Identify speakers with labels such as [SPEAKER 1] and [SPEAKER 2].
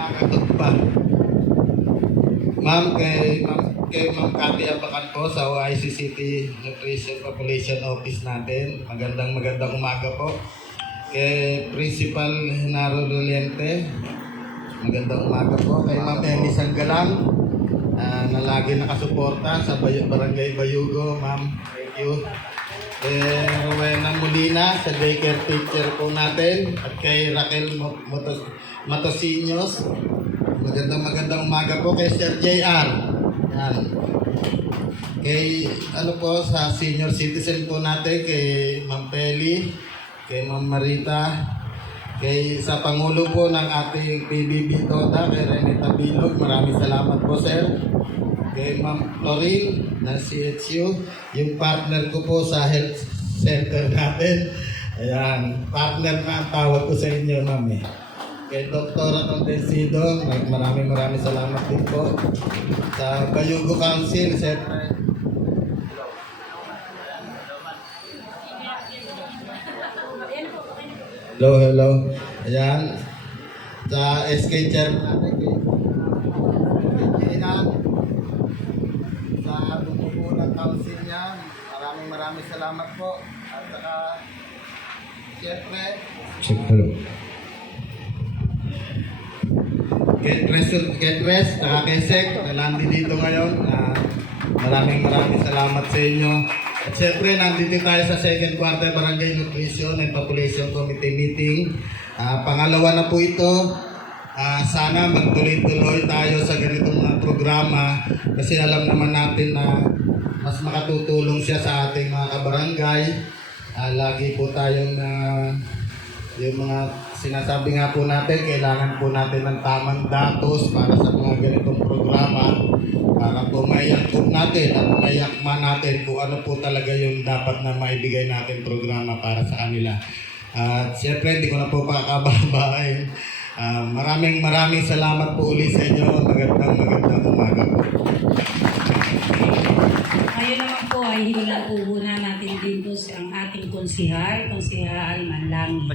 [SPEAKER 1] Nakatot pa. Ma'am, kay Ma'am, kay Ma'am Cathy Abacan po sa OIC City Nutrition Population Office natin. Magandang magandang umaga po. Kay Principal Genaro Doliente. Magandang umaga po. Kay Ma'am Emmy Sanggalang ah, na lagi nakasuporta sa Barangay Bayugo. Ma'am, thank you. Kay Rowena Molina sa daycare teacher po natin. At kay Raquel Motos- Matosiños. Magandang magandang umaga po kay Sir JR. Yan. Kay ano po sa senior citizen po natin kay Ma'am Peli, kay Ma'am Marita, kay sa Pangulo po ng ating PBB Toda, kay Rene Tabilog, maraming salamat po sir. Kay Ma'am Florin ng CHU, yung partner ko po sa health center natin. Ayan, partner na ang tawag ko sa inyo, ma'am eh. Kay Dr. Contensido, maraming maraming salamat din po. Sa Bayugo Council, siyempre. Hello, hello. Ayan. Sa SK kay Jihan. Sa bumubuo ng council niya, maraming maraming salamat po. At saka, siyempre,
[SPEAKER 2] Check hello.
[SPEAKER 1] Get rest, get rest, saka kay Sek, na nandito dito ngayon. Ah, maraming maraming salamat sa inyo. At syempre, nandito tayo sa second quarter Barangay Nutrition and Population Committee meeting. Ah, pangalawa na po ito. Ah, sana magtuloy-tuloy tayo sa ganitong mga programa kasi alam naman natin na mas makatutulong siya sa ating mga kabarangay. Ah, lagi po tayong na yung mga sinasabi nga po natin, kailangan po natin ng tamang datos para sa mga ganitong programa para po maiyakot natin at mayakma natin kung ano po talaga yung dapat na maibigay natin programa para sa kanila. At siyempre, hindi ko na po pakakababain. Ah, maraming maraming salamat po ulit sa inyo. Magandang magandang umaga po.
[SPEAKER 3] Ngayon naman po ay hiningan po natin din po ang ating konsihal, konsihal Manlangi.